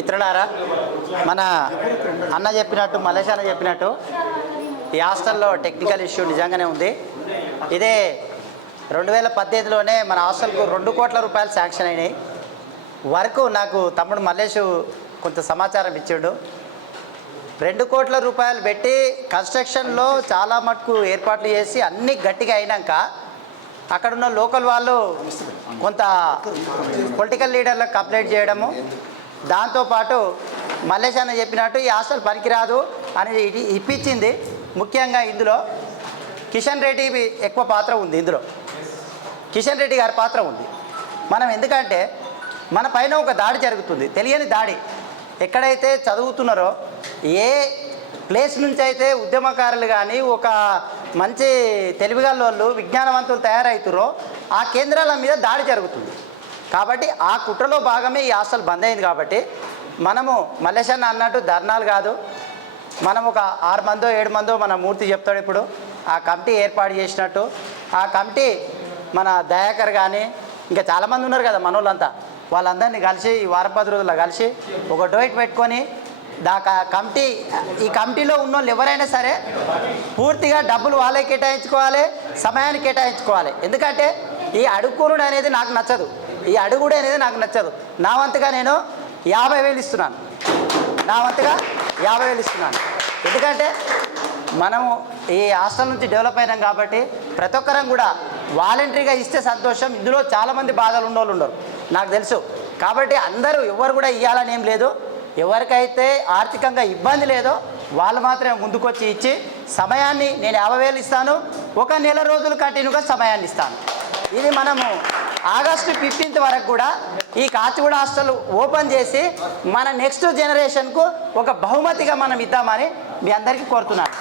మిత్రులారా మన అన్న చెప్పినట్టు మలేష్ అన్న చెప్పినట్టు ఈ హాస్టల్లో టెక్నికల్ ఇష్యూ నిజంగానే ఉంది. ఇదే రెండు వేల పద్దెనిమిదిలోనే మన హాస్టల్కు రెండు కోట్ల రూపాయలు శాంక్షన్ అయినాయి. వరకు నాకు తమ్ముడు మల్లేష్ కొంత సమాచారం ఇచ్చాడు. రెండు కోట్ల రూపాయలు పెట్టి కన్స్ట్రక్షన్లో చాలా మటుకు ఏర్పాట్లు చేసి అన్నీ గట్టిగా అయినాక అక్కడున్న లోకల్ వాళ్ళు కొంత పొలిటికల్ లీడర్లకు కంప్లైంట్ చేయడము దాంతోపాటు మల్లేష్ అన్న చెప్పినట్టు ఈ హాస్టల్ పనికిరాదు అనేది ఇప్పించింది. ముఖ్యంగా ఇందులో కిషన్ రెడ్డి ఎక్కువ పాత్ర ఉంది ఇందులో. కిషన్ రెడ్డి గారి పాత్ర ఉంది. మనం ఎందుకంటే మన పైన ఒక దాడి జరుగుతుంది. తెలియని దాడి. ఎక్కడైతే చదువుతున్నారో ఏ ప్లేస్ నుంచి అయితే ఉద్యమకారులు కానీ ఒక మంచి తెలివిగల వాళ్ళు విజ్ఞానవంతులు తయారవుతురో ఆ కేంద్రాల మీద దాడి జరుగుతుంది. కాబట్టి ఆ కుట్రలో భాగమే ఈ హాస్టల్ బంద్ అయింది కాబట్టి మనము మల్లేశన్న అన్నట్టు ధర్నాలు కాదు. మనం ఒక ఆరు మందో ఏడు మందో మన మూర్తి చెప్తాడు ఇప్పుడు. ఆ కమిటీ ఏర్పాటు చేసినట్టు. ఆ కమిటీ మన దయాకర్ కానీ ఇంకా చాలామంది ఉన్నారు కదా మనోళ్ళంతా. వాళ్ళందరినీ కలిసి ఈ వారం పది రోజుల్లో కలిసి ఒక డోయిట్ పెట్టుకొని దా కమిటీ ఈ కమిటీలో ఉన్న వాళ్ళు ఎవరైనా సరే పూర్తిగా డబ్బులు వాళ్ళే కేటాయించుకోవాలి సమయాన్ని కేటాయించుకోవాలి. ఎందుకంటే ఈ అడుక్కునుడు అనేది నాకు నచ్చదు. ఈ అడుగుడు అనేది నాకు నచ్చదు. నా వంతుగా నేను యాభై వేలు ఇస్తున్నాను. నా వంతుగా యాభై వేలు ఇస్తున్నాను. ఎందుకంటే మనము ఈ హాస్టల్ నుంచి డెవలప్ అయినాం కాబట్టి ప్రతి ఒక్కరం కూడా వాలంటరీగా ఇస్తే సంతోషం. ఇందులో చాలామంది బాధలు ఉండోళ్ళు ఉండరు. నాకు తెలుసు. కాబట్టి అందరూ ఎవరు కూడా ఇవ్వాలని ఏం లేదు. ఎవరికైతే ఆర్థికంగా ఇబ్బంది లేదో వాళ్ళు మాత్రమే ముందుకొచ్చి ఇచ్చి సమయాన్ని నేను యాభై వేలు ఇస్తాను. ఒక నెల రోజులు కంటిన్యూగా సమయాన్ని ఇస్తాను. ఇది మనము ఆగస్టు ఫిఫ్టీన్త్ వరకు కూడా ఈ కాచిగూడ హాస్టల్ ఓపెన్ చేసి మన నెక్స్ట్ జనరేషన్కు ఒక బహుమతిగా మనం ఇద్దామని మీ అందరికీ కోరుతున్నాను.